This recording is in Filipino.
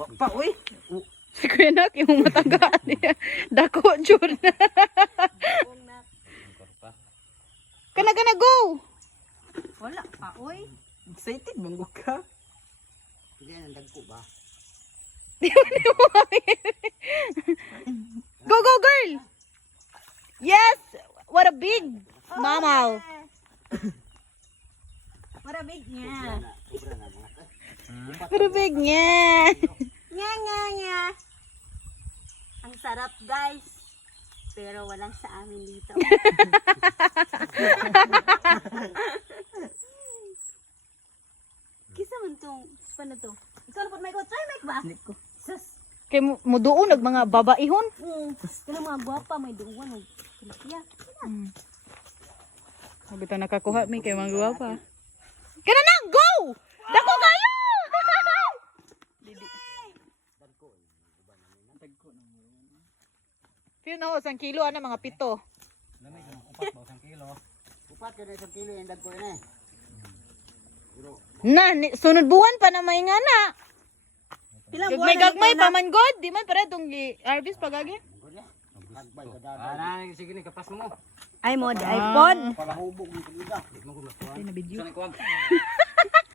Pa, uy. Si Kuya Nak, yung matagaan niya. Dako, Jun. Kana, go! Wala pa, oy. Excited manggo ka. Hindi yan ang dagko ba? Go, go, girl! Yes! What a big mamaw. Para big niya. Sobra na mga ka. What a big niya. Nya, nya, nya. Ang sarap, guys. Pero walang sa amin dito. Kisa man tong, paano to? Ikaw na po, may ko, try mic ba? Hindi ko. Sus. Kay mo doon nag mga babaihon. Kailang mga guwapa, may duwan. Kaya, Sabi ta nakakuha mi kay mga guwapa. Kana na, go! Dako kayo! Feel na ho, 1 kilo ana mga 7. Lamay ka ng upat ba 1 kilo? Upat ka na 1 kilo yung dagko yun eh. Na, sunod buwan pa na may nga na. pilang Gagmay pa man god, di man para tong harvest pagagi. Hagbay ka dada. Sige ni kapas mo. Ay mo, di iPhone. Palahubog ng kalida. Ay na video. Sana ko.